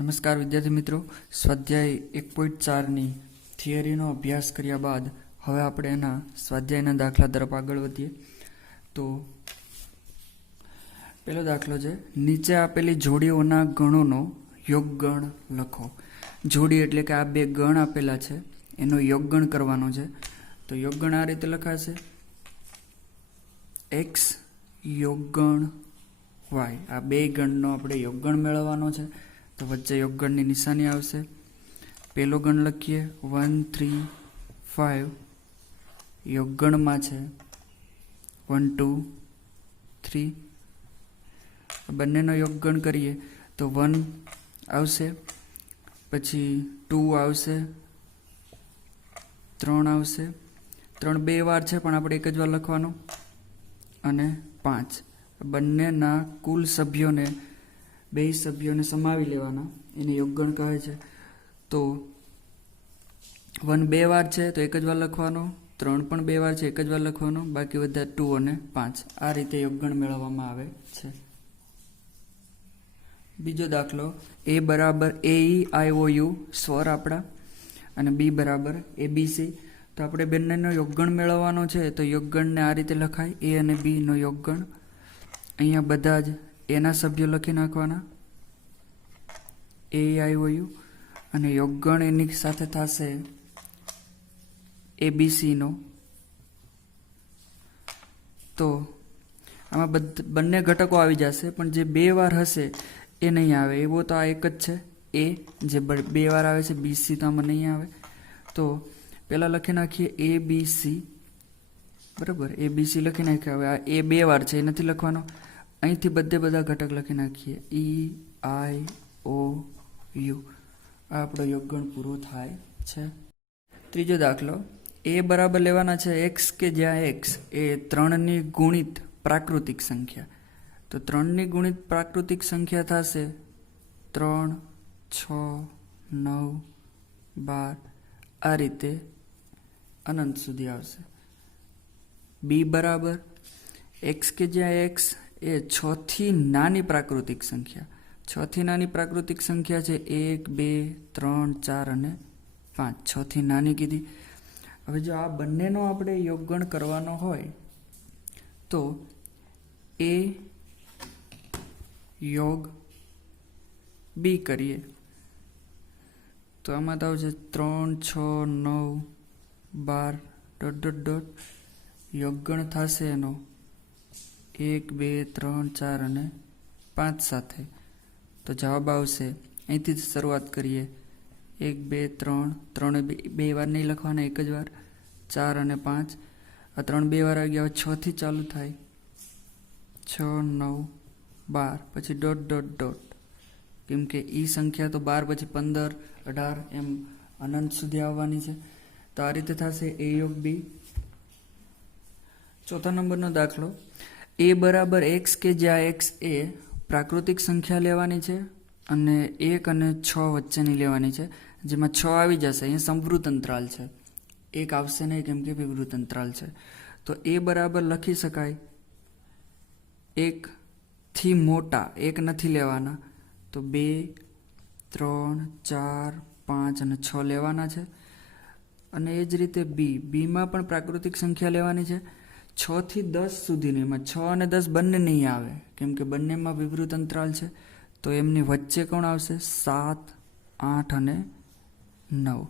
નમસ્કાર વિદ્યાર્થી મિત્રો, સ્વાધ્યાય 1.4ની થિયરીનો અભ્યાસ કર્યા બાદ હવે આપણે એના સ્વાધ્યાયના દાખલા તરફ આગળ વધીએ. તો પહેલો દાખલો છે, નીચે આપેલી જોડીઓના ગણોનો યોગગણ લખો. જોડી એટલે કે આ બે ગણ આપેલા છે એનો યોગગણ કરવાનો છે. તો યોગગણ આ રીતે લખાશે: એક્સ યોગગણ વાય. આ બે ગણનો આપણે યોગગણ મેળવવાનો છે. તો વચ્ચે યોગગણની નિશાની આવશે. પહેલો ગણ લખીએ 1 3 5. યોગગણમાં છે 1 2 3. બંનેનો યોગગણ કરીએ તો 1 આવશે, પછી 2 આવશે, 3 આવશે. 3 બે વાર છે પણ આપણે એક જ વાર લખવાનો, અને 5. બંનેના કુલ સભ્યોને બે સભ્યોને સમાવી લેવાના, એને યોગગણ કહે છે. તો 1 બે વાર છે તો એક જ વાર લખવાનો, 3 પણ બે વાર છે એક જ વાર લખવાનો, બાકી બધા 2 અને 5. આ રીતે યોગગણ મેળવવામાં આવે છે. બીજો દાખલો, એ બરાબર AEIOU સ્વર આપણા, અને બી બરાબર ABC. તો આપણે બંનેનો યોગગણ મેળવવાનો છે. તો યોગગણને આ રીતે લખાય: એ અને બીનો યોગગણ. અહીંયા બધા જ એના સભ્યો લખી નાખવાના, AEIOU, અને યોગગણ એની સાથે થશે ABCનો. તો આમાં બંને ઘટકો આવી જશે, પણ જે બે વાર હશે એ નહીં આવે. એવો તો આ એક જ છે એ, જે બે વાર આવે છે. BC તો આમાં નહીં આવે. તો પહેલાં લખી નાખીએ ABC, બરાબર. ABC લખી નાખીએ. હવે આ એ બે વાર છે એ નથી લખવાનો. અહીંથી બધા ઘટક લખી નાખીએ, EIOU. આ આપણો યોગગણ પૂરો થાય છે. ત્રીજો દાખલો, એ બરાબર લેવાના છે એક્સ કે જ્યાં એક્સ એ 3ની ગુણિત પ્રાકૃતિક સંખ્યા. તો 3ની ગુણિત પ્રાકૃતિક સંખ્યા થશે 3 6 9 12. આ રીતે અનંત સુધી આવશે. બી બરાબર એક્સ કે જ્યાં એક્સ એ 6 થી નાની પ્રાકૃતિક સંખ્યા. 6 થી નાની પ્રાકૃતિક સંખ્યા છે 1 2 3 4 અને 5. 6 થી નાની કીધી. હવે જો આ બંનેનો આપણે યોગગણ કરવાનો હોય તો એ યોગ બી કરીએ તો આમાં તો આવશે 3 6 9 12 ... યોગગણ થશે એનો 1 2 3 4 અને 5 સાથે. તો જવાબ આવશે, અહીંથી જ શરૂઆત કરીએ, 1 2 3 બે વાર નહીં લખવાના, એક જ વાર, 4 અને 5. આ 3 બે વાર આવી ગયા. 6 થી ચાલુ થાય, 6 9 12, પછી ... કેમ કે ઈ સંખ્યા તો 12 પછી 15 18 એમ અનંત સુધી આવવાની છે. તો આ રીતે થશે એ યોગ બી. ચોથા નંબરનો દાખલો, એ બરાબર એક્સ કે જ્યાં એક્સ એ પ્રાકૃતિક સંખ્યા લેવાની છે અને 1 અને 6 વચ્ચેની લેવાની છે, જેમાં 6 આવી જશે. અહીંયા સંવૃત અંતરાલ છે, 1 આવશે નહીં કેમ કે વિવૃત અંતરાલ છે. તો એ બરાબર લખી શકાય 1 થી મોટા 1 નથી લેવાના, તો 2 3 4 5 અને 6 લેવાના છે. અને એ જ રીતે બીમાં પણ પ્રાકૃતિક સંખ્યા લેવાની છે 6 થી 10 સુધીની. એમાં 6 અને 10 બંને નહીં આવે કેમ કે બંનેમાં વિવૃત અંતરાલ છે. તો એમની વચ્ચે કોણ આવશે? 7 8 અને 9.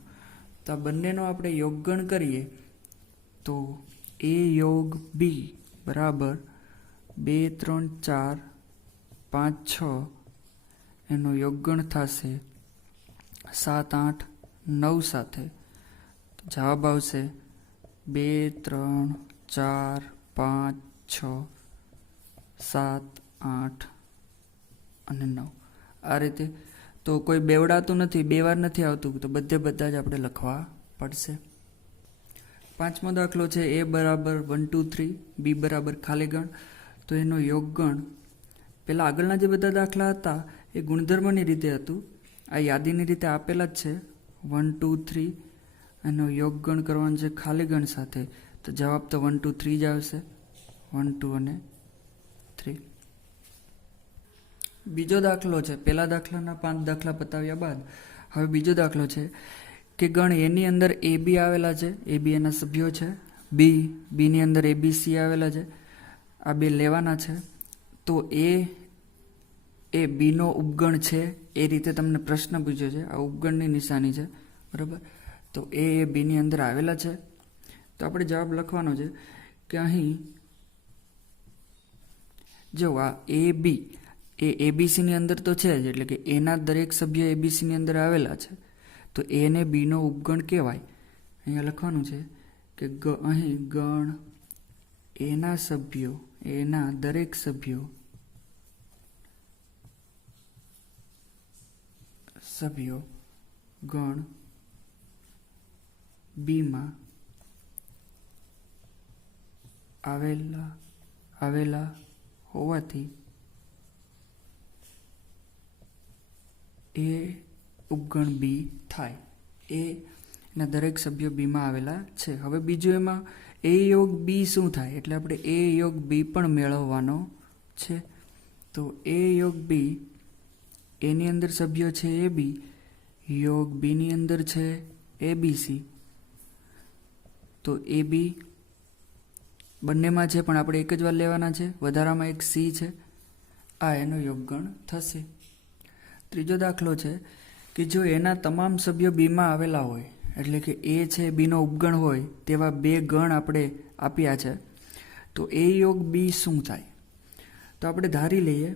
તો આ બંનેનો આપણે યોગગણ કરીએ તો એ યોગ બી બરાબર 2 3 4 5 6. એનો યોગગણ થશે 7 8 9 સાથે. તો જવાબ આવશે 2 3 4 5 6 7 8 અને 9. આ રીતે. તો કોઈ બેવડાતું નથી, બે વાર નથી આવતું, તો બધા જ આપણે લખવા પડશે. પાંચમો દાખલો છે, એ બરાબર 1 2 3, બી બરાબર ખાલી ગણ. તો એનો યોગગણ, પહેલાં આગળના જે બધા દાખલા હતા એ ગુણધર્મની રીતે હતું, આ યાદીની રીતે આપેલા જ છે. 1 2 3 એનો યોગગણ કરવાનો છે ખાલી ગણ સાથે. તો જવાબ તો 1 2 3 જ આવશે, 1 2 અને 3. બીજો દાખલો છે. પહેલા દાખલાના 5 દાખલા પતાવ્યા બાદ હવે બીજો દાખલો છે કે ગણ એની અંદર એ બી આવેલા છે, એ બી એના સભ્યો છે, બીની અંદર એ બી સી આવેલા છે, આ બે લેવાના છે. તો એ બીનો ઉપગણ છે એ રીતે તમને પ્રશ્ન પૂછ્યો છે. આ ઉપગણની નિશાની છે, બરાબર. તો એ બીની અંદર આવેલા છે. તો આપણે જવાબ લખવાનો છે કે અહીં જો આ એ બી એ એબીસીની અંદર તો છે જ, એટલે કે એના દરેક સભ્ય એબીસીની અંદર આવેલા છે. તો એને બીનો ઉપગણ કહેવાય. અહીંયા લખવાનું છે કે અહીં ગણ એના સભ્યો, એના દરેક સભ્યો ગણ બીમાં આવેલા હોવાથી એ ઉપગણ બી થાય. એના દરેક સભ્યો બીમાં આવેલા છે. હવે બીજું એમાં એ યોગ બી શું થાય, એટલે આપણે એ યોગ બી પણ મેળવવાનો છે. તો એ યોગ બી, એની અંદર સભ્યો છે એ બી, યોગ બીની અંદર છે એ બી સી. તો એ બી બંનેમાં છે પણ આપણે એક જ વાર લેવાના છે, વધારામાં એક સી છે. આ એનો યોગગણ થશે. ત્રીજો દાખલો છે કે જો એના તમામ સભ્યો બીમાં આવેલા હોય, એટલે કે એ છે બીનો ઉપગણ હોય તેવા બે ગણ આપણે આપ્યા છે. તો એ યોગ બી શું થાય? તો આપણે ધારી લઈએ,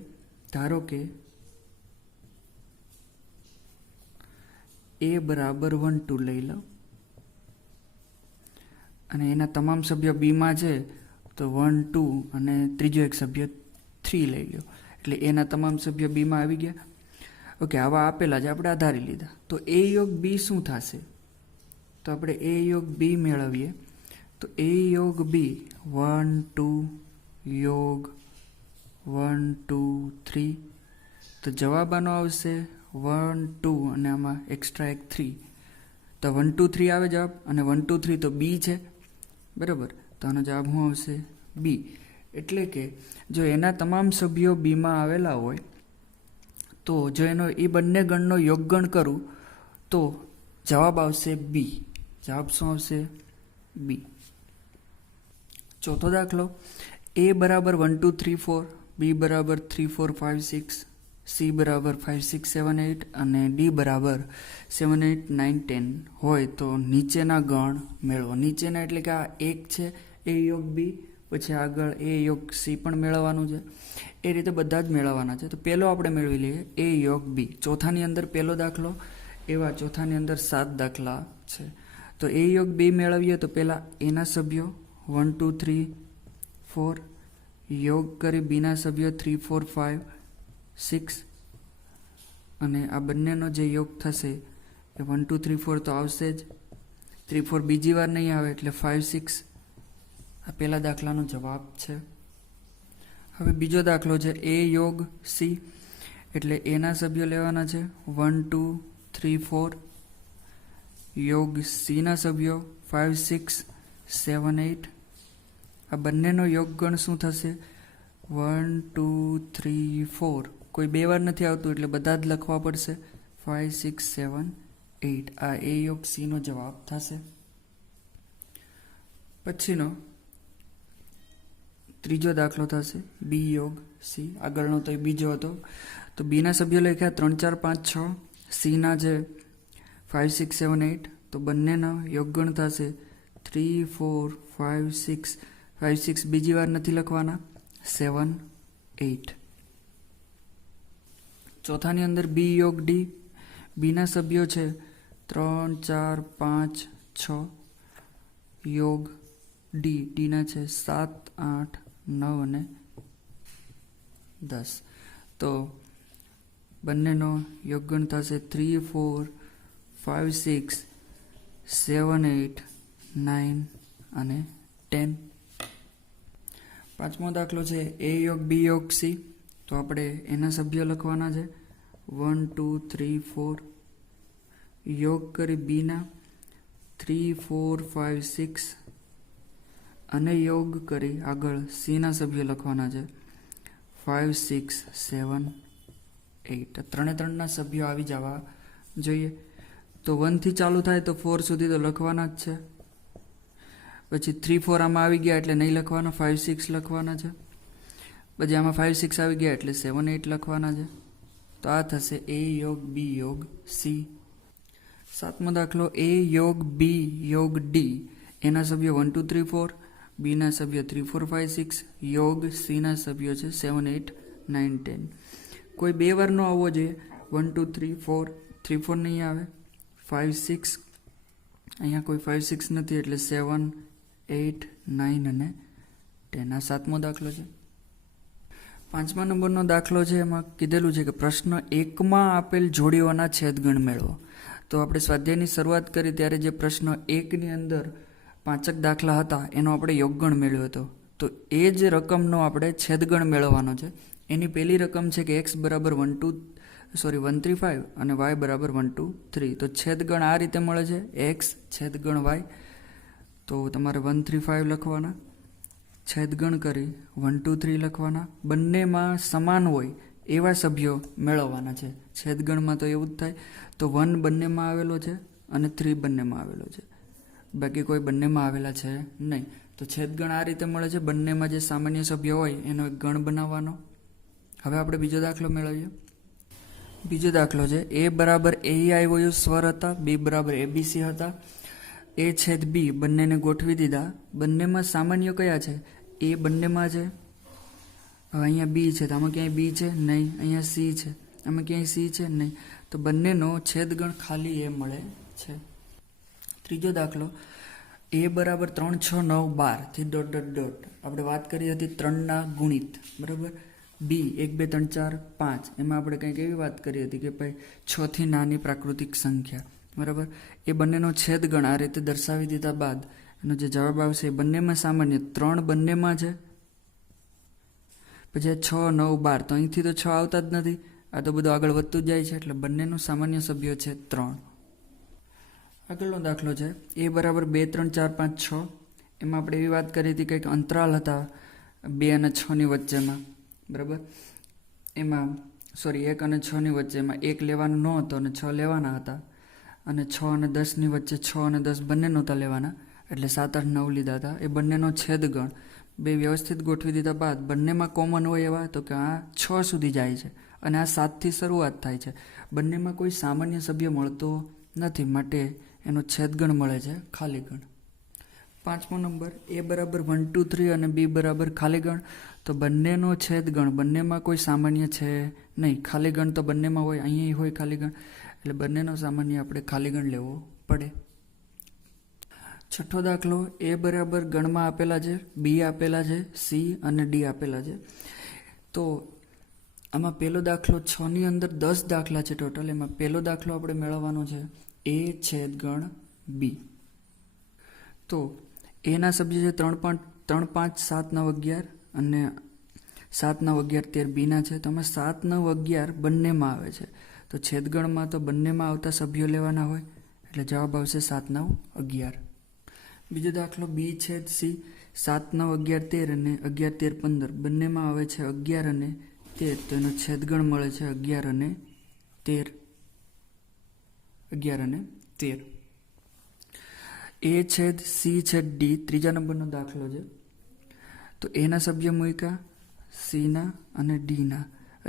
ધારો કે એ બરાબર 1 2 લઈ લો અને એના તમામ સભ્યો બીમાં છે તો 1 2 અને ત્રીજો એક સભ્ય 3 લઈ લો, એટલે એના તમામ સભ્યો બીમાં આવી ગયા. ઓકે, આવા આપેલા છે, આપણે આધારી લીધા. તો એ યોગ બી શું થશે? તો આપણે એ યોગ બી મેળવીએ. તો એ યોગ બી 1 2 યોગ 1 2 3. તો જવાબ આનો આવશે 1 2 અને આમાં એક્સ્ટ્રા એક 3. તો 1 2 3 આવે જવાબ, અને 1 2 3 તો બી છે, બરાબર. તો આનો જવાબ શું આવશે? બી. એટલે કે જો એના તમામ સભ્યો બીમાં આવેલા હોય તો જો એનો એ બંને ગણનો યોગગણ કરું તો જવાબ આવશે બી. જવાબ શું આવશે? બી. ચોથો દાખલો, એ બરાબર 1 2 3 4, બી બરાબર 3 4 5 6, સી બરાબર 5 6 7 8 અને ડી બરાબર 7 8 9 10 હોય તો નીચેના ગણ મેળવો. નીચેના એટલે કે આ એક છે એ યોગ બી, પછી આગળ એ યોગ સી પણ મેળવવાનું છે. એ રીતે બધા જ મેળવવાના છે. તો પહેલો આપણે મેળવી લઈએ એ યોગ બી. ચોથાની અંદર પહેલો દાખલો, એવા ચોથાની અંદર 7 દાખલા છે. તો એ યોગ બી મેળવીએ તો પહેલાં એના સભ્યો 1 2 3 4, યોગ કરી બીના સભ્યો 3 4 5 6, અને આ બંનેનો જે યોગ થશે એ 1 2 3 4 તો આવશે જ. 3 4 બીજી વાર નહીં આવે એટલે 5 6. આ પહેલા દાખલાનો જવાબ છે. હવે બીજો દાખલો છે એ યોગ સી, એટલે એના સભ્યો લેવાના છે 1 2 3 4, યોગ સીના સભ્યો 5 6 7 8. આ બંનેનો યોગગણ શું થશે? 1 2 3 4. કોઈ બે વાર નથી આવતું એટલે બધા જ લખવા પડશે. 5 6 7 8. આ એ યોગ સીનો જવાબ થશે. પછીનો ત્રીજો દાખલો થશે બી યોગ સી. આગળનો તો એ બીજો હતો. તો બીના સભ્યો લખ્યા 3 4 5 6, સીના છે 5 6 7 8. તો બંનેના યોગગણ થશે 3 4 5 6. 5 6 બીજી વાર નથી લખવાના, 7 8. ચોથાની અંદર બી યોગ ડી. બીના સભ્યો છે 3 4 5 6, યોગ ડી. ડીના છે 7 8 9 અને 10. તો બંનેનો યોગગણ થશે 3 4 5 6 7 8 9 અને 10. પાંચમો દાખલો છે એ યોગ બી યોગ સી. તો આપણે એના સભ્યો લખવાના છે 1 2 3 4, યોગ કરી બીના 3 4 5 6, અને યોગ કરી આગળ સીના સભ્યો લખવાના છે 5 6 7 8 ત્રણે ત્રણના સભ્યો આવી જવા જોઈએ. તો 1 થી ચાલુ થાય તો 4 સુધી તો લખવાના જ છે. પછી 3 4 આમાં આવી ગયા એટલે નહીં લખવાના, 5 6 લખવાના છે. પછી આમાં 5 6 આવી ગયા એટલે 7 8 લખવાના છે. તો આ થશે A યોગ B યોગ C. 7મો દાખલો A યોગ B યોગ D એના સભ્યો 1 2 3 4, B ના સભ્યો 3 4 5 6, યોગ C ના સભ્યો છે 7 8 9 10. કોઈ બે વાર નો આવવો જોઈએ. 1 2 3 4, 3 4 નહીં આવે. 5 6 અહીંયા કોઈ 5 6 નથી એટલે 7 8 9 અને 10. આ 7મો દાખલો છે. 5મા નંબરનો દાખલો છે. એમાં કીધેલું છે કે પ્રશ્ન 1માં આપેલ જોડીઓના છેદગણ મેળવો. તો આપણે સ્વાધ્યાયની શરૂઆત કરી ત્યારે જે પ્રશ્ન 1ની અંદર 5 દાખલા હતા એનો આપણે યોગગણ મેળવ્યો હતો. તો એ જ રકમનો આપણે છેદગણ મેળવવાનો છે. એની પહેલી રકમ છે કે x બરાબર 135 અને y બરાબર 123. તો છેદગણ આ રીતે મળે છે, x છેદગણ y. તો તમારે 135 લખવાના, છેદગણ કરી 123 લખવાના. બંનેમાં સમાન હોય એવા સભ્યો મેળવવાના છે. છેદગણમાં તો એવું જ થાય. તો 1 બંનેમાં આવેલો છે અને 3 બંનેમાં આવેલો છે, બાકી કોઈ બંનેમાં આવેલા છે નહીં. તો છેદગણ આ રીતે મળે છે. બંનેમાં જે સામાન્ય સભ્ય હોય એનો એક ગણ બનાવવાનો. હવે આપણે બીજો દાખલો મેળવીએ. બીજો દાખલો છે A બરાબર AEIOU સ્વર હતા, B બરાબર ABC હતા. A છેદ B બંનેને ગોઠવી દીધા. બંનેમાં સામાન્ય કયા છે? A બંનેમાં છે. હવે અહીંયા B છે તો આમાં ક્યાંય B છે નહીં. અહીંયા C છે, આમાં ક્યાંય C છે નહીં. તો બંનેનો છેદગણ ખાલી એ મળે છે. ત્રીજો દાખલો A બરાબર 3 6 9 12 થી ડોટ ડોટ ડોટ. આપણે વાત કરી હતી 3ના ગુણિત, બરાબર. B 1 2 3 4 5 એમાં આપણે કંઈક એવી વાત કરી હતી કે ભાઈ 6 થી નાની પ્રાકૃતિક સંખ્યા, બરાબર. એ બંનેનો છેદગણ આ રીતે દર્શાવી દીધા બાદ એનો જે જવાબ આવશે એ બંનેમાં સામાન્ય 3 બંનેમાં છે. પછી 6 9 12 તો અહીંથી તો 6 આવતા જ નથી. આ તો બધું આગળ વધતું જ જાય છે એટલે બંનેનું સામાન્ય સભ્ય છે 3. આગળનો દાખલો છે A બરાબર 2 3 4 5 6. એમાં આપણે એવી વાત કરી હતી કંઈક અંતરાલ હતા 2 અને 6 ની વચ્ચેમાં, બરાબર. એમાં 1 અને 6 ની વચ્ચેમાં 1 લેવાનો ન હતો અને 6 લેવાના હતા. અને 6 અને 10 ની વચ્ચે 6 અને 10 બંને નહોતા લેવાના એટલે 7 8 9 લીધા હતા. એ બંનેનો છેદગણ બે વ્યવસ્થિત ગોઠવી દીધા બાદ બંનેમાં કોમન હોય એવા તો કે આ 6 સુધી જાય છે અને આ 7 થી શરૂઆત થાય છે. બંનેમાં કોઈ સામાન્ય સભ્ય મળતો નથી માટે એનો છેદગણ મળે છે ખાલીગણ. 5મો નંબર A બરાબર 1 2 3 અને B બરાબર ખાલીગણ. તો બંનેનો છેદગણ, બંનેમાં કોઈ સામાન્ય છે નહીં. ખાલીગણ તો બંનેમાં હોય, અહીંયા હોય ખાલીગણ, એટલે બંનેનો સામાન્ય આપણે ખાલીગણ લેવો પડે. 6થો દાખલો A બરાબર ગણમાં આપેલા છે, B આપેલા છે, C અને D આપેલા છે. તો આમાં પહેલો દાખલો 6 ની અંદર 10 દાખલા છે ટોટલ. એમાં પહેલો દાખલો આપણે મેળવવાનો છે A છેદગણ B. તો A ના સભ્ય છે 3 5 7 9 11 અને 7 9 11 13. B ના છે તો આમાં 7 9 11 બંનેમાં આવે છે. તો છેદગણમાં તો બંનેમાં આવતા સભ્યો લેવાના હોય એટલે જવાબ આવશે 7 9 11. બીજો દાખલો B છેદ C 7 9 11 13 અને 11 13 15 બંનેમાં આવે છે 11 અને 13. તો એનો છેદગણ મળે છે 11 અને 13. 11 અને 13. A છેદ C છેદ D ત્રીજા નંબરનો દાખલો છે. તો A ના સભ્ય મૂક્યા, C ના અને D ના.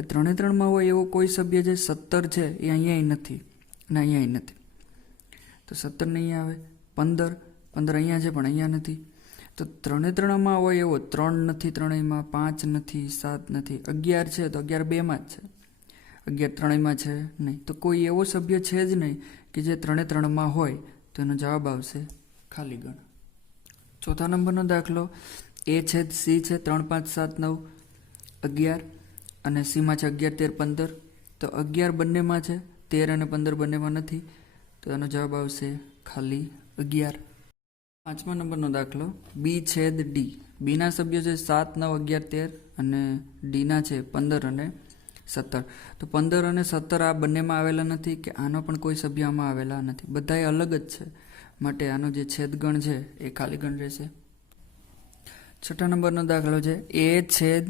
ત્રણે ત્રણમાં હોય એવો કોઈ સભ્ય જે 17 છે એ અહીંયા નથી અને અહીંયા નથી. તો 17 નહીં આવે. 15 અહીંયા છે પણ અહીંયા નથી. તો ત્રણે ત્રણમાં હોય એવો 3 નથી, ત્રણેયમાં 5 નથી, 7 નથી. 11 છે તો 11 બેમાં જ છે, 11 ત્રણેયમાં છે નહીં. તો કોઈ એવો સભ્ય છે જ નહીં કે જે ત્રણે ત્રણમાં હોય. તો એનો જવાબ આવશે ખાલીગણ. ચોથા નંબરનો દાખલો A છેદ C છે 3 5 7 9 11 અને C માં છે 11 13 15. તો 11 બંનેમાં છે, 13 અને 15 બંનેમાં નથી. તો એનો જવાબ આવશે ખાલી 11. 5મા નંબરનો દાખલો B છેદ D. B ના સભ્યો છે 7 9 11 13 અને D ના છે 15 અને 17. તો 15 અને 17 આ બંનેમાં આવેલા નથી કે આનો પણ કોઈ સભ્ય આમાં આવેલા નથી. બધા અલગ જ છે માટે આનો જે છેદગણ છે એ ખાલીગણ રહેશે. 6થા નંબરનો દાખલો છે A છેદ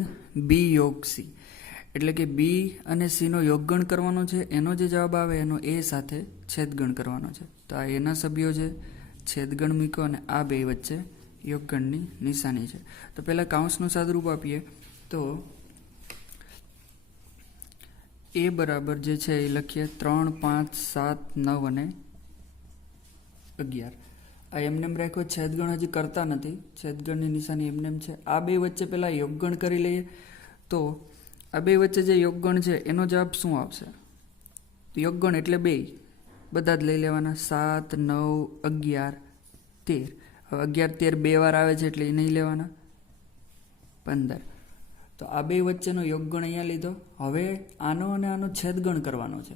B યોગ C. એટલે કે બી અને સીનો યોગગણ કરવાનો છે, એનો જે જવાબ આવે એનો એ સાથે છેદગણ કરવાનો છે. તો આ એના સભ્યો છે, છેદગણ મૂકો અને આ બે વચ્ચે યોગગણની નિશાની છે. તો પહેલાં કાઉન્સનું સાદુરૂપ આપીએ તો એ બરાબર જે છે એ લખીએ 3, 5, 7, 9 અને 11. આ એમનેમ રાખ્યો, છેદગણ હજી કરતા નથી, છેદગણની નિશાની એમનેમ છે. આ બે વચ્ચે પહેલાં યોગગણ કરી લઈએ. તો આ બે વચ્ચે જે યોગગણ છે એનો જવાબ શું આવશે? યોગગણ એટલે બે, બધા જ લઈ લેવાના. 7, 9, 11, 13. હવે 11, 13 બે વાર આવે છે એટલે એ નહીં લેવાના. 15. તો આ બે વચ્ચેનો યોગગણ અહીંયા લીધો. હવે આનો અને આનો છેદગણ કરવાનો છે.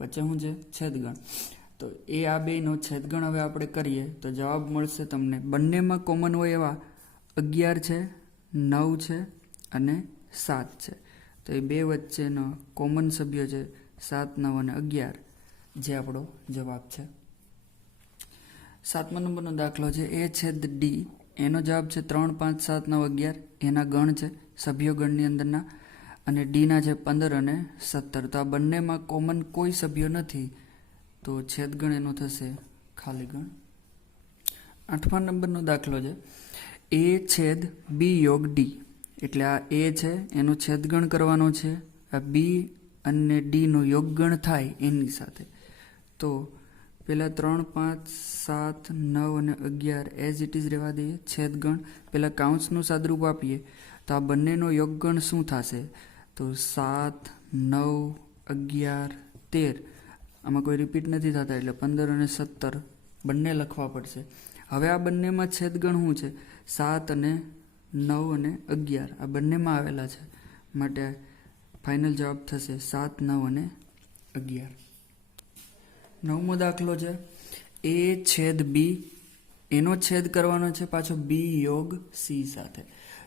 વચ્ચે શું છે? છેદગણ. તો એ આ બેનો છેદગણ હવે આપણે કરીએ તો જવાબ મળશે તમને. બંનેમાં કોમન હોય એવા 11 છે, 9 છે અને 7 છે. તો એ બે વચ્ચેનો કોમન સભ્ય છે 7, 9 અને 11, જે આપણો જવાબ છે. 7મા નંબરનો દાખલો છે એ છેદ ડી. એનો જવાબ છે 3, 5, 7, 9, 11. એના ગણ છે સભ્યો ગણની અંદરના, અને ડીના છે 15 અને 17. તો આ બંનેમાં કોમન કોઈ સભ્યો નથી, તો છેદગણ એનો થશે ખાલી ગણ. 8મા નંબરનો દાખલો છે એ છેદ બી યોગ ડી. એટલે આ એ છે એનો છેદગણ કરવાનો છે, આ બી અને ડીનો યોગગણ થાય એની સાથે. તો પહેલાં 3, 5, 7, 9 અને 11 એઝ ઇટ ઇઝ રહેવા દઈએ. છેદગણ પહેલાં કાઉન્સનું સાદરૂપ આપીએ તો આ બંનેનો યોગગણ શું થશે? તો 7, 9, 11, 13. આમાં કોઈ રિપીટ નથી થતા એટલે 15 અને 17 બંને લખવા પડશે. હવે આ બંનેમાં છેદગણ શું છે? 7 અને 9 અને 11 આ બંનેમાં આવેલા છે, માટે ફાઇનલ જવાબ થશે 7, 9 અને 11. 9મો દાખલો છે એ છેદ બી. એનો છેદ કરવાનો છે પાછો બી યોગ સી સાથે.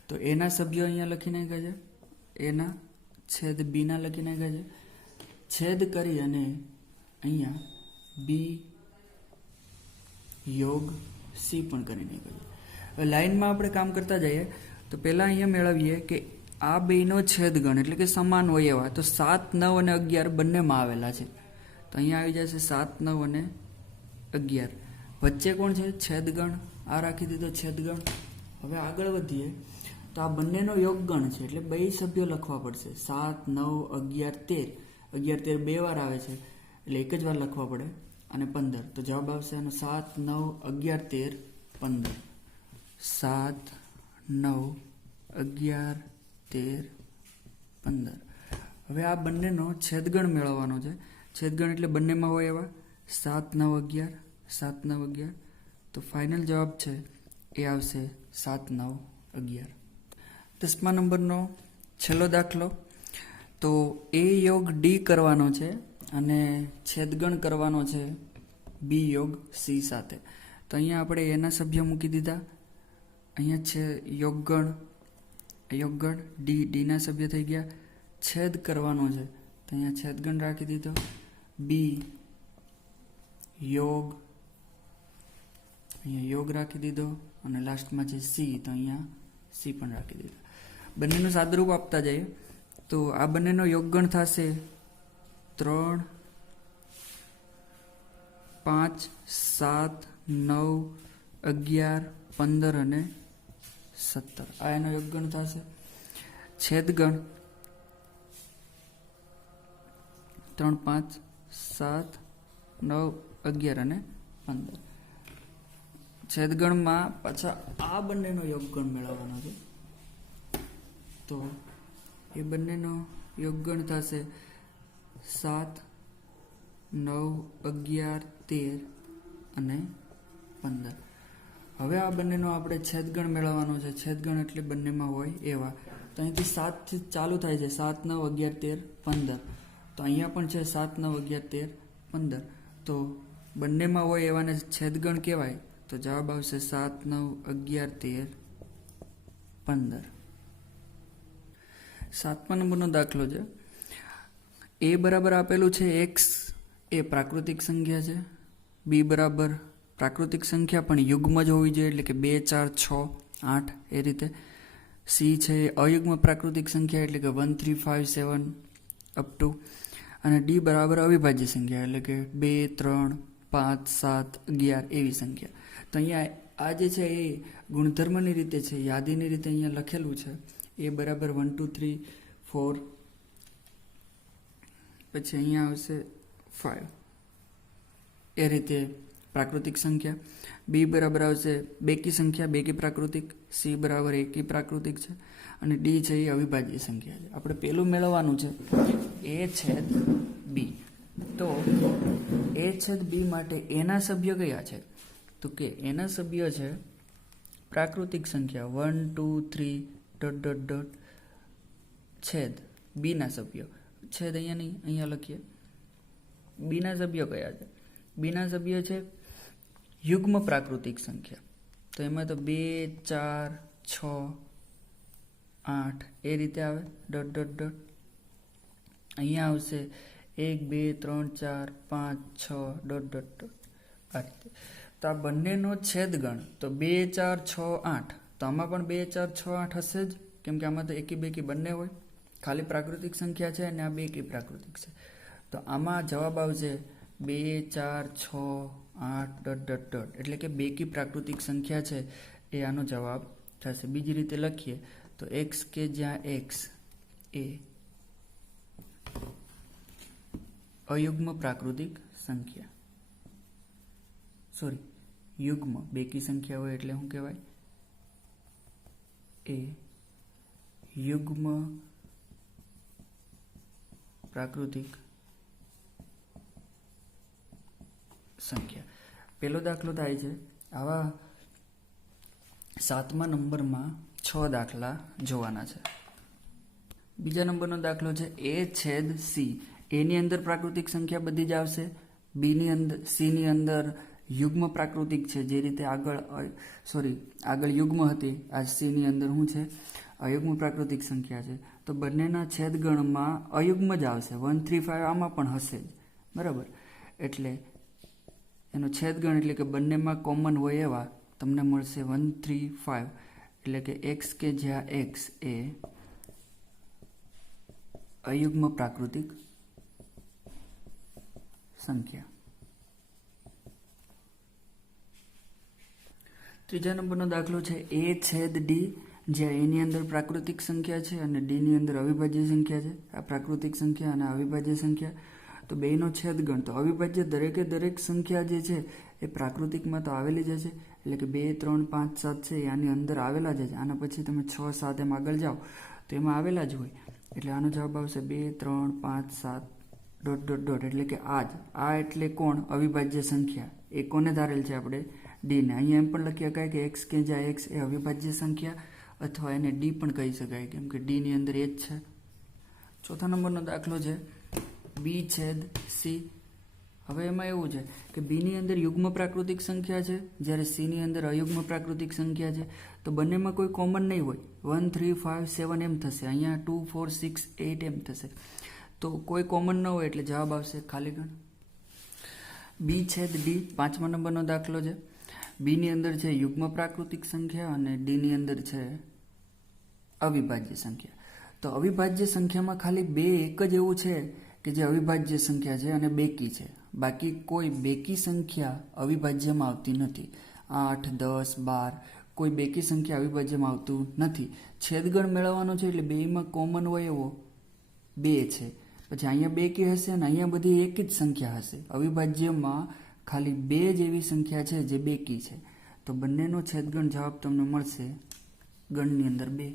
તો એના સભ્યો અહીંયા લખી નાખ્યા છે, એના છેદ બીના લખી નાખ્યા છે. છેદ કરી અને અહીંયા બી યોગ સી પણ કરી નાખ્યો છે. લાઈનમાં આપણે કામ કરતા જઈએ તો પહેલાં અહીંયા મેળવીએ કે આ બેનો છેદગણ એટલે કે સમાન હોય એવા તો 7, 9 અને 11 બંનેમાં આવેલા છે. તો અહીંયા આવી જશે 7, 9 અને 11. વચ્ચે કોણ છે? છેદગણ. આ રાખી દીધો છેદગણ. હવે આગળ વધીએ તો આ બંનેનો યોગગણ છે એટલે બે સભ્યો લખવા પડશે. 7, 9, 11, 13. 11, 13 બે વાર આવે છે એટલે એક જ વાર લખવા પડે, અને 15. તો જવાબ આવશે આનો 7, 9, 11, 13, 15. 7, 9, 11, 13, 15. હવે આ બંનેનો છેદગણ મેળવવાનો છે. છેદગણ એટલે બંનેમાં હોય એવા 7, 9, 11, 7, 9, 11. તો ફાઇનલ જવાબ છે એ આવશે 7, 9, 11. 10મા નંબરનો છેલ્લો દાખલો. તો એ યોગ ડી કરવાનો છે અને છેદગણ કરવાનો છે બી યોગ સી સાથે. તો અહીંયા આપણે એના સભ્ય મૂકી દીધા. અહીંયા છે યોગગણ ડીના સભ્ય થઈ ગયા. છેદ કરવાનો છે તો અહીંયા છેદગણ રાખી દીધો. બી યોગ, અહીંયા યોગ રાખી દીધો, અને લાસ્ટમાં છે સી તો અહીંયા સી પણ રાખી દીધો. બંનેનું સાદરૂપ આપતા જઈએ તો આ બંનેનો યોગગણ થશે 3, 5, 7, 9, 11, 15 અને 17. આ એનો યોગગણ થશે. છેદગણ 3, 5, 7, 9, 11 અને 15. છેદગણમાં પાછા આ બંનેનો યોગગણ મેળવવાનો છે. તો એ બંનેનો યોગગણ થશે 7, 9, 11, 13 અને 15. હવે આ બંનેનો આપણે છેદગણ મેળવવાનો છે. છેદગણ એટલે બંનેમાં હોય એવા. તો અહીંથી 7 થી ચાલુ થાય છે. 7, 9, 11, 13, 15. તો અહીંયા પણ છે 7, 9, 11, 13, 15. તો બંનેમાં હોય એવાને છેદગણ કહેવાય. તો જવાબ આવશે 7, 9, 11, 13, 15. 7મા નંબરનો દાખલો છે. એ બરાબર આપેલું છે એક્સ એ પ્રાકૃતિક સંખ્યા છે. બી બરાબર પ્રાકૃતિક સંખ્યા પણ યુગ્મ જ હોવી જોઈએ, એટલે કે 2, 4, 6, 8 એ રીતે. સી છે એ અયુગ્મ પ્રાકૃતિક સંખ્યા એટલે કે 1 3 5 7 અપ ટુ, અને ડી બરાબર અવિભાજ્ય સંખ્યા એટલે કે 2 3 5 7 11 એવી સંખ્યા. તો અહીંયા આ જે છે એ ગુણધર્મની રીતે છે, યાદીની રીતે અહીંયા લખેલું છે. એ બરાબર 1 2 3 4, પછી અહીંયા આવશે 5 એ રીતે પ્રાકૃતિક સંખ્યા. બી બરાબર આવશે બેકી સંખ્યા, બેકી પ્રાકૃતિક. સી બરાબર એકી પ્રાકૃતિક છે, અને ડી છે એ અવિભાજ્ય સંખ્યા છે. આપણે પેલું મેળવવાનું છે એ છેદ બી. તો એ છેદ બી માટે એના સભ્ય કયા છે? તો કે એના સભ્ય છે પ્રાકૃતિક સંખ્યા 1 2 3 ડોટ ડોટ ડોટ છેદ બીના સભ્યો. છેદ અહીંયા નહીં, અહીંયા લખીએ. બીના સભ્યો કયા છે? બીના સભ્ય છે યુગ્મ પ્રાકૃતિક સંખ્યા. તો એમાં તો 2 4 6 8 એ રીતે આવે ડોટ ડોટ ડોટ. અહીંયા આવશે 1 2 3 4 5 6 ડોટ ડોટ ડોટ આ રીતે. તો આ બંનેનો છેદગણ તો 2 4 6 8. તો આમાં પણ 2 4 6 8 હશે જ, કેમ કે આમાં તો એકી બેકી બંને હોય. ખાલી પ્રાકૃતિક સંખ્યા છે અને આ બેકી પ્રાકૃતિક છે. તો આમાં જવાબ આવશે 2 4 6 8 ડોટ ડોટ ડોટ, એટલે કે બેકી પ્રાકૃતિક સંખ્યા છે એ આનો જવાબ થશે. બીજી રીતે લખીએ તો x કે જ્યાં x એ અયુગ્મ પ્રાકૃતિક સંખ્યા, સોરી યુગ્મ, બેકી સંખ્યા હોય એટલે શું કહેવાય? એ યુગ્મ પ્રાકૃતિક સંખ્યા. પહેલો દાખલો થાય છે આવા 7મા નંબરમાં 6 દાખલા જોવાના છે. બીજા નંબરનો દાખલો છે એ છેદ સી. એની અંદર પ્રાકૃતિક સંખ્યા બધી જ આવશે. બીની અંદર, સીની અંદર યુગ્મ પ્રાકૃતિક છે, જે રીતે આગળ યુગ્મ હતી, આ સીની અંદર શું છે? અયુગ્મ પ્રાકૃતિક સંખ્યા છે. તો બંનેના છેદગણમાં અયુગ્મ જ આવશે. 1 3 5 આમાં પણ હશે જ, બરાબર. એટલે એનો છેદગણ એટલે કે બંનેમાં કોમન હોય એવા તમને મળશે 1 3 5, એટલે કે x કે જ્યાં x એ અયુગ્મ પ્રાકૃતિક સંખ્યા. ત્રીજા નંબરનો દાખલો છે એ છેદ ડી, જ્યાં એની અંદર પ્રાકૃતિક સંખ્યા છે અને ડી ની અંદર અવિભાજ્ય સંખ્યા છે. આ પ્રાકૃતિક સંખ્યા અને અવિભાજ્ય સંખ્યા. તો બેનો છેદગણ તો અવિભાજ્ય દરેકે દરેક સંખ્યા જે છે એ પ્રાકૃતિકમાં તો આવેલી જ છે, એટલે કે 2 3 5 7 છે એ આની અંદર આવેલા જ છે. આના પછી તમે 6 7 એમ આગળ જાઓ તો એમાં આવેલા જ હોય. એટલે આનો જવાબ આવશે 2 3 5 7 ડોટ ડોટ ડોટ, એટલે કે આ એટલે કોણ? અવિભાજ્ય સંખ્યા. એ કોને ધારેલ છે? આપણે ડી ને. અહીંયા એમ પણ લખી શકાય કે x કે જ્યાં x એ અવિભાજ્ય સંખ્યા, અથવા એને ડી પણ કહી શકાય, કેમ કે ડી ની અંદર એ જ છે. ચોથા નંબરનો દાખલો છે બી છેદ સી. હવે એમાં એવું છે કે બી ની અંદર યુગ્મ પ્રાકૃતિક સંખ્યા છે, જ્યારે સી ની અંદર અયુગ્મ પ્રાકૃતિક સંખ્યા છે. તો બંનેમાં કોઈ કોમન નહીં હોય. 1 3 5 7 એમ થશે, અહીંયા 2 4 6 8 એમ થશે. તો કોઈ કોમન ન હોય એટલે જવાબ આવશે ખાલી ગણ. બી છેદ ડી 5મા નંબરનો દાખલો છે. બી ની અંદર છે યુગ્મ પ્રાકૃતિક સંખ્યા અને ડી ની અંદર છે અવિભાજ્ય સંખ્યા. તો અવિભાજ્ય સંખ્યામાં ખાલી બે એક જ એવું છે કે જે અવિભાજ્ય સંખ્યા છે અને બેકી છે. બાકી કોઈ બેકી સંખ્યા અવિભાજ્યમાં આવતી નથી. 8 10 12 કોઈ બેકી સંખ્યા અવિભાજ્યમાં આવતું નથી. છેદગણ મેળવવાનો છે એટલે બેમાં કોમન હોય એવો 2 છે. પછી અહીંયા બેકી હશે અને અહીંયા બધી એક જ સંખ્યા હશે. અવિભાજ્યમાં ખાલી 2 જ એવી સંખ્યા છે જે બેકી છે. તો બંનેનો છેદગણ જવાબ તમને મળશે ગણની અંદર 2.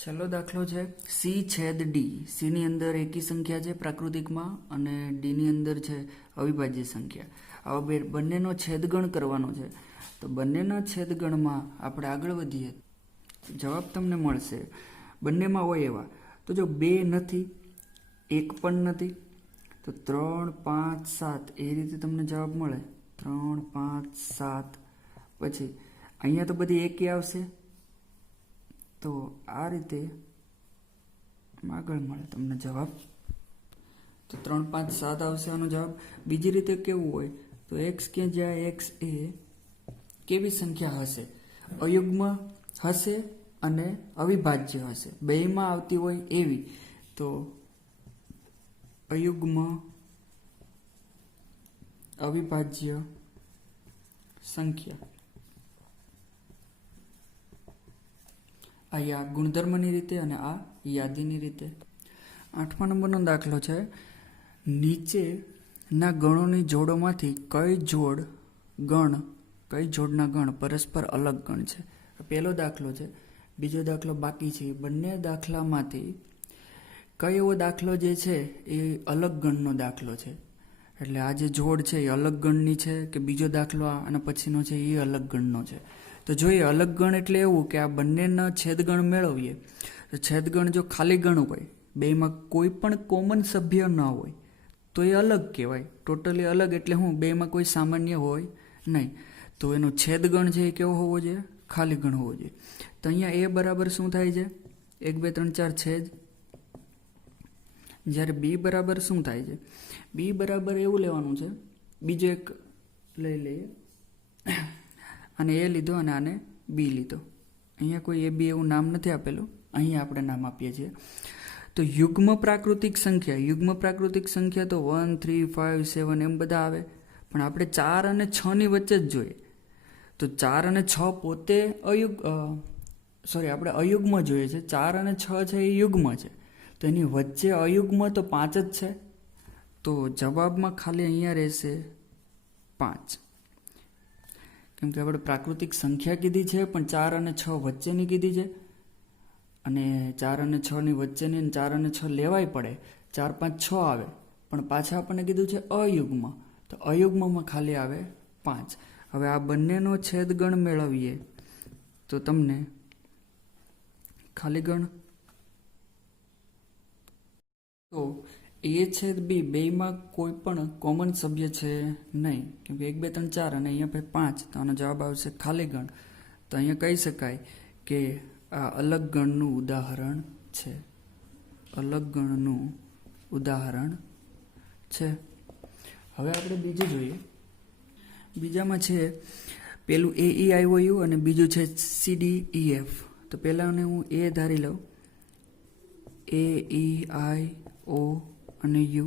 છેલ્લો દાખલો છે સી છેદ ડી. સી ની અંદર એકી સંખ્યા છે પ્રાકૃતિકમાં અને ડી ની અંદર છે અવિભાજ્ય સંખ્યા. આવા બંનેનો છેદગણ કરવાનો છે. તો બંનેના છેદગણમાં આપણે આગળ વધીએ, જવાબ તમને મળશે બંનેમાં હોય એવા. તો જો 2 નથી, 1 પણ નથી, તો 3 5 7 એ રીતે તમને જવાબ મળે. 3 5 7 પછી અહીંયા તો બધી એકી આવશે. તો આ રીતે આગળ મળે તમને જવાબ. તો 3 5 7 આવશે આનો જવાબ. બીજી રીતે કેવું હોય તો x કે જ્યાં x એ કેવી સંખ્યા હશે? અયુગ્મ હશે અને અવિભાજ્ય હશે, બેયમાં આવતી હોય એવી, તો અયુગ્મ અવિભાજ્ય સંખ્યા. આ ગુણધર્મની રીતે અને આ યાદીની રીતે. 8મા નંબરનો દાખલો છે, નીચેના ગણોની જોડોમાંથી કઈ જોડના ગણ પરસ્પર અલગ ગણ છે. પહેલો દાખલો છે. બીજો દાખલો બાકી છે. બંને દાખલામાંથી કયો એવો દાખલો જે છે એ અલગ ગણનો દાખલો છે. એટલે આ જે જોડ છે એ અલગ ગણની છે કે બીજો દાખલો અને પછીનો છે એ અલગ ગણનો છે. તો જોઈએ અલગ ગણ એટલે એવું કે આ બંનેના છેદગણ મેળવીએ તો છેદગણ જો ખાલી ગણ હોય, બેમાં કોઈ પણ કોમન સભ્ય ન હોય તો એ અલગ કહેવાય. ટોટલી અલગ એટલે હું બેમાં કોઈ સામાન્ય હોય નહીં. તો એનો છેદગણ છે એ કેવો હોવો જોઈએ? ખાલી ગણ હોવો જોઈએ. તો અહીંયા એ બરાબર શું થાય છે? 1 2 3 4 છેદ. જ્યારે બી બરાબર શું થાય છે? બી બરાબર એવું લેવાનું છે, બીજો એક લઈ લઈએ, અને એ લીધો અને આને બી લીધો. અહીંયા કોઈ એ બી એવું નામ નથી આપેલું, અહીંયા આપણે નામ આપીએ છીએ. તો યુગ્મ પ્રાકૃતિક સંખ્યા તો 1 3 5 7 એમ બધા આવે, પણ આપણે 4 અને 6 ની વચ્ચે જ જોઈએ. તો 4 અને 6 પોતે આપણે અયુગ્મ જોઈએ છે. 4 અને 6 છે એ યુગ્મ છે, તો એની વચ્ચે અયુગ્મ તો 5 જ છે. તો જવાબમાં ખાલી અહીંયા રહેશે 5, કેમ કે આપણે પ્રાકૃતિક સંખ્યા કીધી છે પણ 4 અને 6 વચ્ચેની કીધી છે, અને 4 અને 6 ની વચ્ચેની 4 અને 6 લેવાય પડે. 4 5 6 આવે, પણ પાછા આપણને કીધું છે અયુગ્મ, તો અયુગ્મમાં ખાલી આવે 5. હવે આ બંનેનો છેદગણ મેળવીએ તો તમને ખાલી ગણ, તો એ છેદ બી બેયમાં કોઈ પણ કોમન સભ્ય છે નહીં, કેમ કે 1 2 3 4 અને અહીંયા 5, તો આનો જવાબ આવશે ખાલી ગણ. તો અહીંયા કહી શકાય કે આ અલગ ગણનું ઉદાહરણ છે. અલગ ગણનું ઉદાહરણ છે. હવે આપણે બીજું જોઈએ. બીજામાં છે પેલું AE IOU અને બીજું છે CDEF. તો પહેલાંને હું એ ધારી લઉં, AEIO અને U,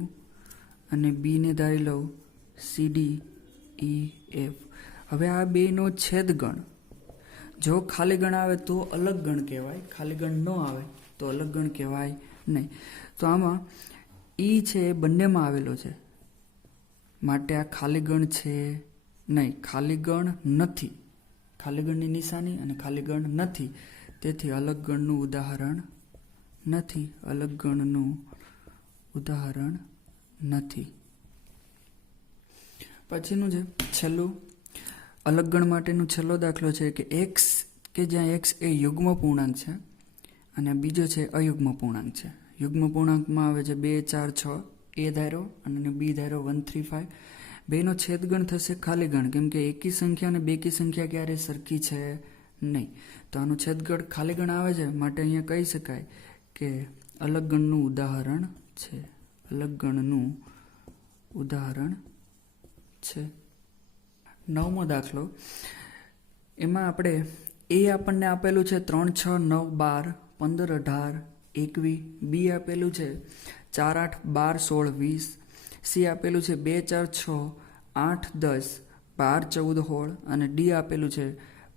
અને બીને ધારી લઉં CDEF. હવે આ બેનો છેદગણ જો ખાલી ગણ આવે તો અલગ ગણ કહેવાય, ખાલી ગણ ન આવે તો અલગ ગણ કહેવાય નહીં. તો આમાં ઈ છે એ બંનેમાં આવેલો છે, માટે આ ખાલી ગણ છે નહીં, ખાલી ગણ નથી, ખાલી ગણની નિશાની અને ખાલી ગણ નથી, તેથી અલગ ગણનું ઉદાહરણ નથી. અલગ ગણનું ઉદાહરણ નથી. પછીનું છે છેલ્લું અલગ ગણ માટેનો છેલ્લો દાખલો છે કે x કે જ્યાં x એ યુગ્મ પૂર્ણાંક છે અને બીજો છે અયુગ્મ પૂર્ણાંક છે. યુગ્મ પૂર્ણાંકમાં આવે છે 2 4 6 એ ધારો અને બી ધારો 1 3 5. બેનો છેદગણ થશે ખાલી ગણ, કેમ કે એકી સંખ્યા અને બેકી સંખ્યા ક્યારે સરખી છે નહીં. તો આનો છેદગણ ખાલી ગણ આવે છે, માટે અહીંયા કહી શકાય કે અલગ ગણનું ઉદાહરણ છે. અલગ ગણનું ઉદાહરણ છે. 9મો દાખલો. એમાં આપણે એ આપણને આપેલું છે 3 6 9 12 15 18 21. બી આપેલું છે 4 8 12 16 20. સી આપેલું છે 2 4 6 8 10 12 14 16, અને ડી આપેલું છે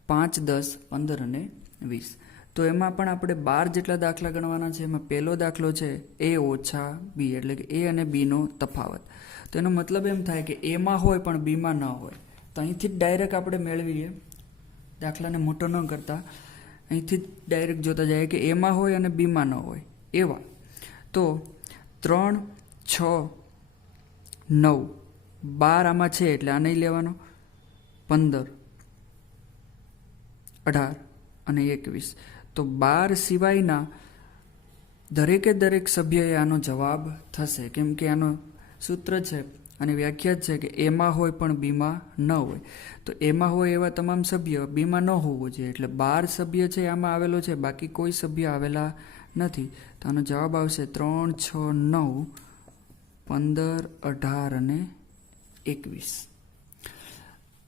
5 10 15 અને 20. તો એમાં પણ આપણે 12 જેટલા દાખલા ગણવાના છે. એમાં પહેલો દાખલો છે એ ઓછા બી, એટલે કે એ અને બીનો તફાવત. તો એનો મતલબ એમ થાય કે એમાં હોય પણ બીમાં ન હોય. તો અહીંથી જ ડાયરેક્ટ આપણે મેળવીએ, દાખલાને મોટો ન કરતા અહીંથી જ ડાયરેક્ટ જોતા જાય કે એમાં હોય અને બીમાં ન હોય એવા. તો 3 6 9 12 આમાં છે એટલે આ નહીં લેવાનો, 15 18 અને 21. તો 12 સિવાયના દરેકે દરેક સભ્યએ આનો જવાબ થશે, કેમ કે આનો સૂત્ર છે અને વ્યાખ્યા છે કે એમાં હોય પણ બીમાં ન હોય. તો એમાં હોય એવા તમામ સભ્ય બીમાં ન હોવું જોઈએ, એટલે 12 સભ્ય છે આમાં આવેલો છે, બાકી કોઈ સભ્ય આવેલા નથી. તો આનો જવાબ આવશે 3 6 9 15 18 અને 21.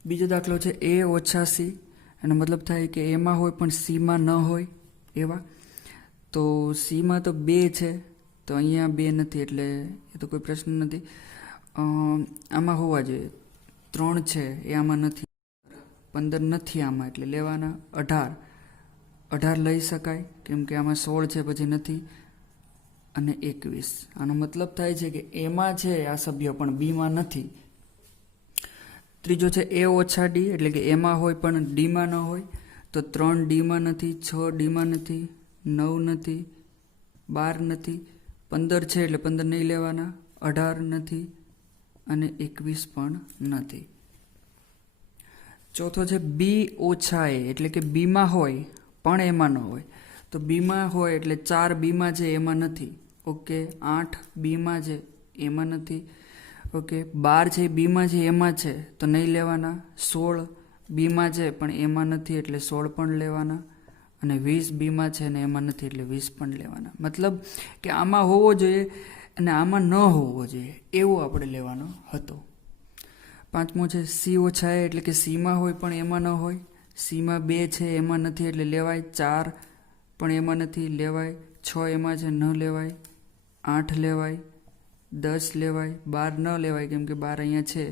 બીજો દાખલો છે એ ઓછા સી. એનો મતલબ થાય કે એમાં હોય પણ સીમાં ન હોય. એવા. તો સીમાં તો 2 છે, તો અહીંયા 2 નથી એટલે એ તો કોઈ પ્રશ્ન નથી. આમાં હોવા જોઈએ 3 છે એ આમાં નથી, 15 નથી આમાં એટલે લેવાના. 18 લઈ શકાય કેમ કે આમાં 16 છે પછી નથી, અને 21. આનો મતલબ થાય છે કે એમાં છે આ સભ્ય પણ બીમાં નથી. ત્રીજો છે એ ઓછા ડી, એટલે કે એમાં હોય પણ ડીમાં ન હોય. તો 3 ડીમાં નથી, 6 ડીમાં નથી, 9 નથી, 12 નથી, 15 છે એટલે 15 નહીં લેવાના, 18 નથી અને 21 પણ નથી. ચોથો છે બી ઓછા એ, એટલે કે બીમાં હોય પણ એમાં ન હોય. તો બીમાં હોય એટલે 4 બીમાં છે એમાં નથી. ઓકે, 8 બીમાં છે એમાં નથી. ઓકે, 12 છે બીમાં છે એમાં છે તો નહીં લેવાના. 16 બીમાં છે પણ એમાં નથી એટલે 16 પણ લેવાના. અને 20 બીમાં છે ને એમાં નથી એટલે 20 પણ લેવાના. મતલબ કે આમાં હોવો જોઈએ અને આમાં ન હોવો જોઈએ એવો આપણે લેવાનો હતો. પાંચમો છે સી ઓછા એ, એટલે કે સીમાં હોય પણ એમાં ન હોય. સીમાં 2 છે એમાં નથી એટલે લેવાય. 4 પણ એમાં નથી લેવાય. 6 એમાં છે ન લેવાય. 8 લેવાય. 10 લેવાય. 12 ન લેવાય કેમ કે 12 અહીંયા છે.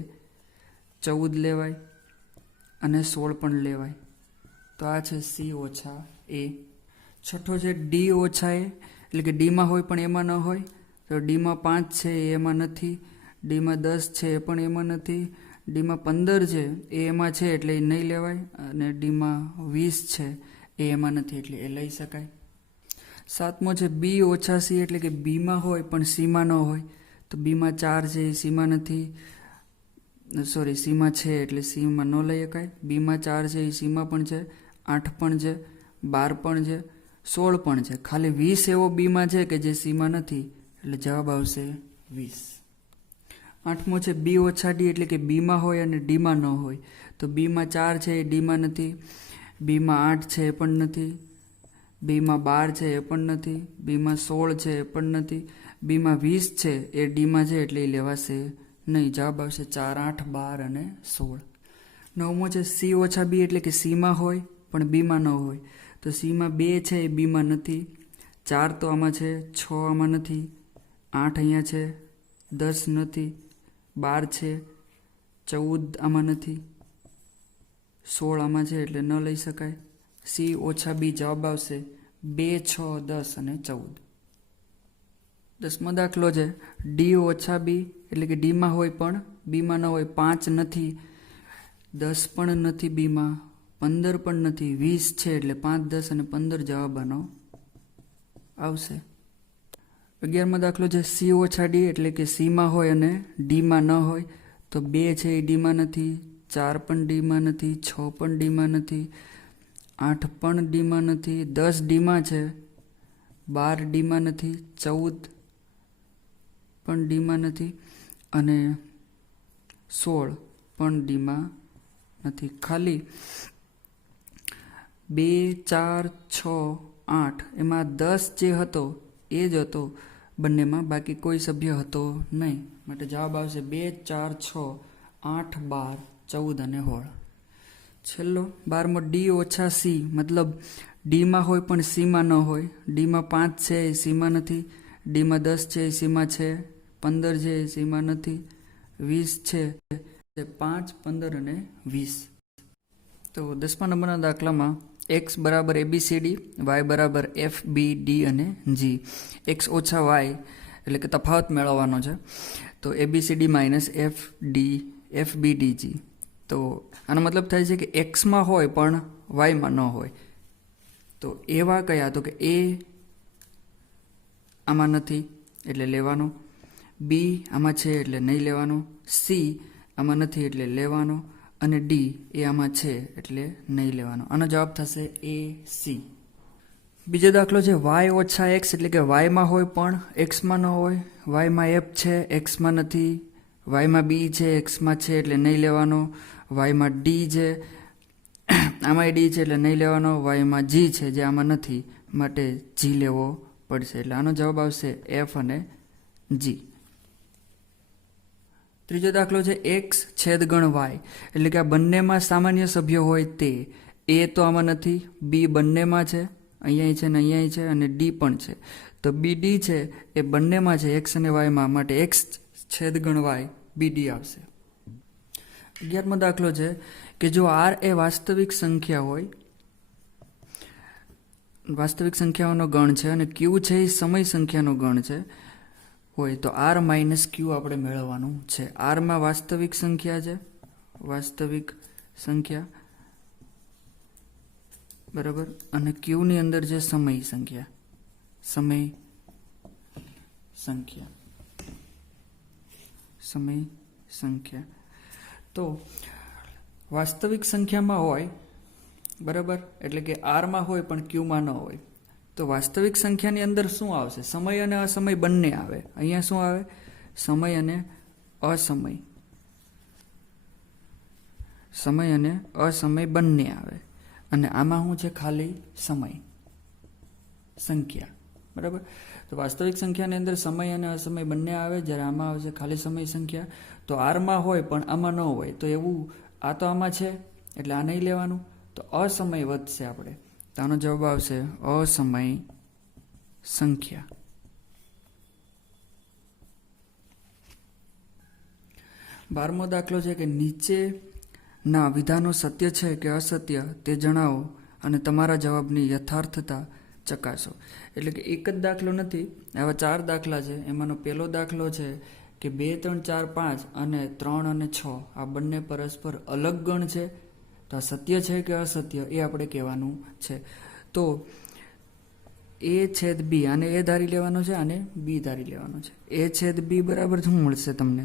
14 લેવાય અને 16 પણ લેવાય. તો આ છે સી ઓછા એ. છઠ્ઠો છે ડી ઓછા એ, એટલે કે ડીમાં હોય પણ એમાં ન હોય. તો ડીમાં 5 છે એ એમાં નથી. ડીમાં 10 છે એ પણ એમાં નથી. ડીમાં 15 છે એ એમાં છે એટલે એ નહીં લેવાય. અને ડીમાં 20 છે એ એમાં નથી એટલે એ લઈ શકાય. સાતમો છે બી ઓછા સી, એટલે કે બીમાં હોય પણ સીમાં ન હોય. તો બીમાં 4 છે એ સીમાં નથી, સીમાં છે એટલે સીમાં ન લઈ શકાય. બીમાં 4 છે એ સીમાં પણ છે, 8 પણ છે, 12 પણ છે, 16 પણ છે. ખાલી 20 એવો બીમાં છે કે જે સીમાં નથી એટલે જવાબ આવશે 20. આઠમો છે બી ઓછા ડી, એટલે કે બીમાં હોય અને ડીમાં ન હોય. તો બીમાં 4 છે એ ડીમાં નથી. બીમાં 8 છે એ પણ નથી. બીમાં 12 છે એ પણ નથી. બીમાં 16 છે એ પણ નથી. બીમાં 20 છે એ ડીમાં છે એટલે એ લેવાશે નહીં. જવાબ આવશે 4, 8, 12 અને 16. નવમો છે સી ઓછા બી, એટલે કે સીમાં હોય પણ બીમાં ન હોય. તો સીમાં 2 છે એ બીમાં નથી. 4 તો આમાં છે, 6 આમાં નથી, 8 અહીંયા છે, 10 નથી, 12 છે, 14 આમાં નથી, 16 આમાં છે એટલે ન લઈ શકાય. સી ઓછા બી જવાબ આવશે 2, 6, 10 અને 14. 10મો દાખલો છે ડી ઓછા બી, એટલે કે ડીમાં હોય પણ બીમાં ન હોય. 5 નથી, 10 પણ નથી બીમાં, 15 પણ નથી, 20 છે એટલે 5, 10 અને 15 જવાબનો આવશે. 11મો દાખલો છે સી ઓછા ડી, એટલે કે સીમાં હોય અને ડીમાં ન હોય. તો 2 છે એ ડીમાં નથી, 4 પણ ડીમાં નથી, 6 પણ ડીમાં નથી, 8 પણ ડીમાં નથી, 10 ડીમાં છે, 12 ડીમાં નથી, 14 પણ ડીમાં નથી અને 16 પણ ડીમાં નથી. ખાલી 2, 4, 6, 8 એમાં 10 જે હતો એ જ હતો બંનેમાં, બાકી કોઈ સભ્ય હતો નહીં. માટે જવાબ આવશે 2, 4, 6, 8, 12, 14 અને 16. છેલ્લો 12મો ડી ઓછા સી, મતલબ ડીમાં હોય પણ સીમાં ન હોય. ડીમાં 5 છે એ સીમાં નથી. ડીમાં 10 છે એ સીમાં છે. 15 છે એ સીમાં નથી. 20 છે 5, 15 અને 20. તો 10મા નંબરના દાખલામાં x બરાબર ABCD, y બરાબર FBD અને G. x ઓછા y એટલે કે તફાવત મેળવવાનો છે. તો ABCD માઇનસ FBDG. તો આનો મતલબ થાય છે કે એક્સમાં હોય પણ વાયમાં ન હોય. તો એવા કયા? તો કે એ આમાં નથી એટલે લેવાનો, બી આમાં છે એટલે નહીં લેવાનો, સી આમાં નથી એટલે લેવાનો અને ડી એ આમાં છે એટલે નહીં લેવાનો. આનો જવાબ થશે એ સી. બીજો દાખલો છે વાય ઓછા એક્સ, એટલે કે વાયમાં હોય પણ એક્સમાં ન હોય. વાયમાં એફ છે એક્સમાં નથી. વાયમાં બી છે એક્સમાં છે એટલે નહીં લેવાનો. વાયમાં ડી છે આમાં ડી છે એટલે નહીં લેવાનો. વાયમાં જી છે જે આમાં નથી માટે જી લેવો પડશે. એટલે આનો જવાબ આવશે એફ અને જી. ત્રીજો દાખલો છે એક્સ છેદગણ વાય, એટલે કે આ બંનેમાં સામાન્ય સભ્ય હોય તે. એ તો આમાં નથી, બી બંનેમાં છે અહીંયા છે ને અહીંયા છે અને ડી પણ છે. તો BD છે એ બંનેમાં છે એક્સ અને વાયમાં, માટે એક્સ છેદગણ વાય BD આવશે. 11મો દાખલો છે કે જો R એ વાસ્તવિક સંખ્યા હોય, વાસ્તવિક સંખ્યાઓનો ગણ છે અને Q છે એ સમય સંખ્યાનો ગણ છે હોય, તો R માઇનસ Q આપણે મેળવવાનું છે. Rમાં વાસ્તવિક સંખ્યા છે, વાસ્તવિક સંખ્યા બરાબર, અને Qની અંદર છે સમય સંખ્યા, સમય સંખ્યા, સમય સંખ્યા. તો વાસ્તવિક સંખ્યામાં હોય બરાબર, એટલે કે Rમાં હોય પણ Qમાં ન હોય, તો વાસ્તવિક સંખ્યાની અંદર શું આવશે? સમય અને અસમય બંને આવે. અહીંયા શું આવે? સમય અને અસમય, સમય અને અસમય બંને આવે. અને આમાં શું છે? ખાલી સમય સંખ્યા બરાબર. તો વાસ્તવિક સંખ્યાની અંદર સમય અને અસમય બંને આવે, જ્યારે આમાં આવશે ખાલી સમય સંખ્યા. તો Rમાં હોય પણ આમાં ન હોય, તો એવું આ તો આમાં છે એટલે આ નહીં લેવાનું, તો અસમય વધશે આપણે. તો આનો જવાબ આવશે અસમય સંખ્યા. 12મો દાખલો છે કે નીચેના વિધાનો સત્ય છે કે અસત્ય તે જણાવો અને તમારા જવાબની યથાર્થતા ચકાસો. એટલે કે એક જ દાખલો નથી, આવા 4 દાખલા છે. એમાંનો પહેલો દાખલો છે કે 2, 3, 4, 5 અને 3 અને 6 આ બંને પરસ્પર અલગ ગણ છે. તો આ સત્ય છે કે અસત્ય એ આપણે કહેવાનું છે. તો A છેદ B, આને A ધારી લેવાનો છે, આને B ધારી લેવાનો છે. A છેદ B બરાબર શું મળશે તમને?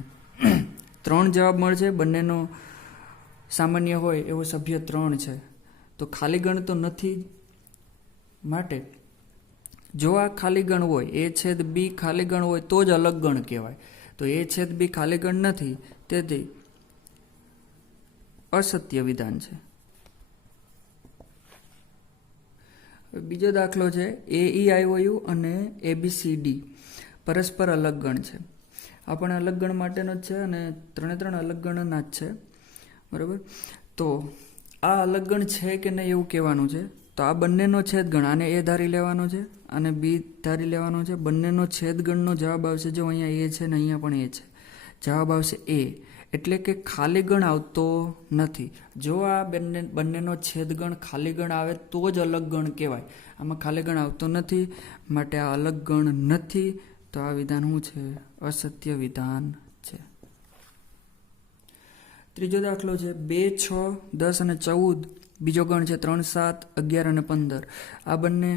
3 જવાબ મળશે. બંનેનો સામાન્ય હોય એવો સભ્ય 3 છે. તો ખાલી ગણ તો નથી, માટે જો આ ખાલી ગણ હોય, A છેદ B ખાલી ગણ હોય તો જ અલગ ગણ કહેવાય. તો A છેદ B ખાલી ગણ નથી, તેથી અસત્ય વિધાન છે. બીજો દાખલો છે AEIOU અને ABCD પરસ્પર અલગ ગણ છે. આ પણ અલગ ગણ માટેનો જ છે અને 3 અલગ ગણના જ છે બરાબર. તો આ અલગ ગણ છે કે નહીં એવું કહેવાનું છે. તો આ બંનેનો છેદગણ, આને A ધારી લેવાનો છે, અને B ધારી લેવાનો છે. બંનેનો છેદગણનો જવાબ આવશે, જો અહીંયા A છે ને અહીંયા પણ A છે, જવાબ આવશે A. એટલે કે ખાલી ગણ આવતો નથી. જો આ બંનેનો છેદગણ ખાલી ગણ આવે તો જ અલગ ગણ કહેવાય. આમાં ખાલી ગણ આવતો નથી, માટે આ અલગ ગણ નથી. તો આ વિધાન શું છે? અસત્ય વિધાન છે. ત્રીજો દાખલો છે 2, 6, 10 અને 14 બીજો ગણ છે 3, 7, 11 અને 15. આ બંને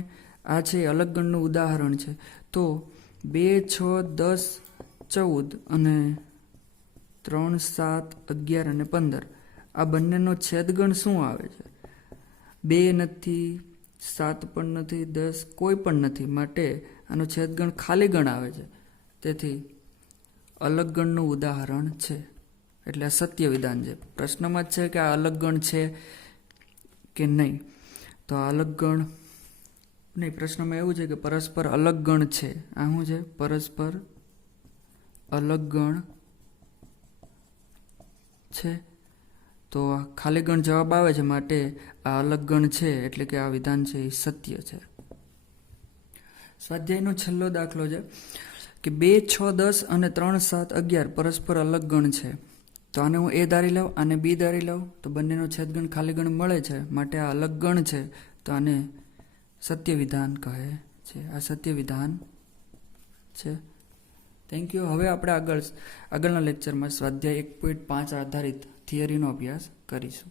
આ છે અલગ ગણનું ઉદાહરણ છે. તો 2, 6, 10, 14 અને 3, 7, 11 અને 15 આ બંનેનો છેદગણ શું આવે છે? 2 નથી, 7 પણ નથી, 10 કોઈ પણ નથી, માટે આનો છેદગણ ખાલી ગણ આવે છે. તેથી અલગ ગણનું ઉદાહરણ છે, એટલે આ સત્ય વિધાન છે. પ્રશ્નમાં જ છે કે આ અલગ ગણ છે કે નહીં. તો આ અલગ ગણ નહીં, પ્રશ્નમાં એવું છે કે પરસ્પર અલગ ગણ છે. આ શું છે? પરસ્પર અલગ ગણ છે. તો ખાલી ગણ જવાબ આવે છે, માટે આ અલગ ગણ છે, એટલે કે આ વિધાન છે એ સત્ય છે. સ્વાધ્યાયનો છેલ્લો દાખલો છે કે 2, 6, 10 અને 3, 7, 11 પરસ્પર અલગ ગણ છે. તો આને હું A ધારી લઉં, આને B ધારી લઉં, તો બંનેનો છેદગણ ખાલી ગણ મળે છે, માટે આ અલગ ગણ છે. તો આને સત્ય વિધાન કહે છે. આ સત્ય વિધાન છે. Thank you. હવે આપણે આગળના લેક્ચરમાં સ્વાધ્યાય 1.5 આધારિત થિયરીનો અભ્યાસ કરીશું.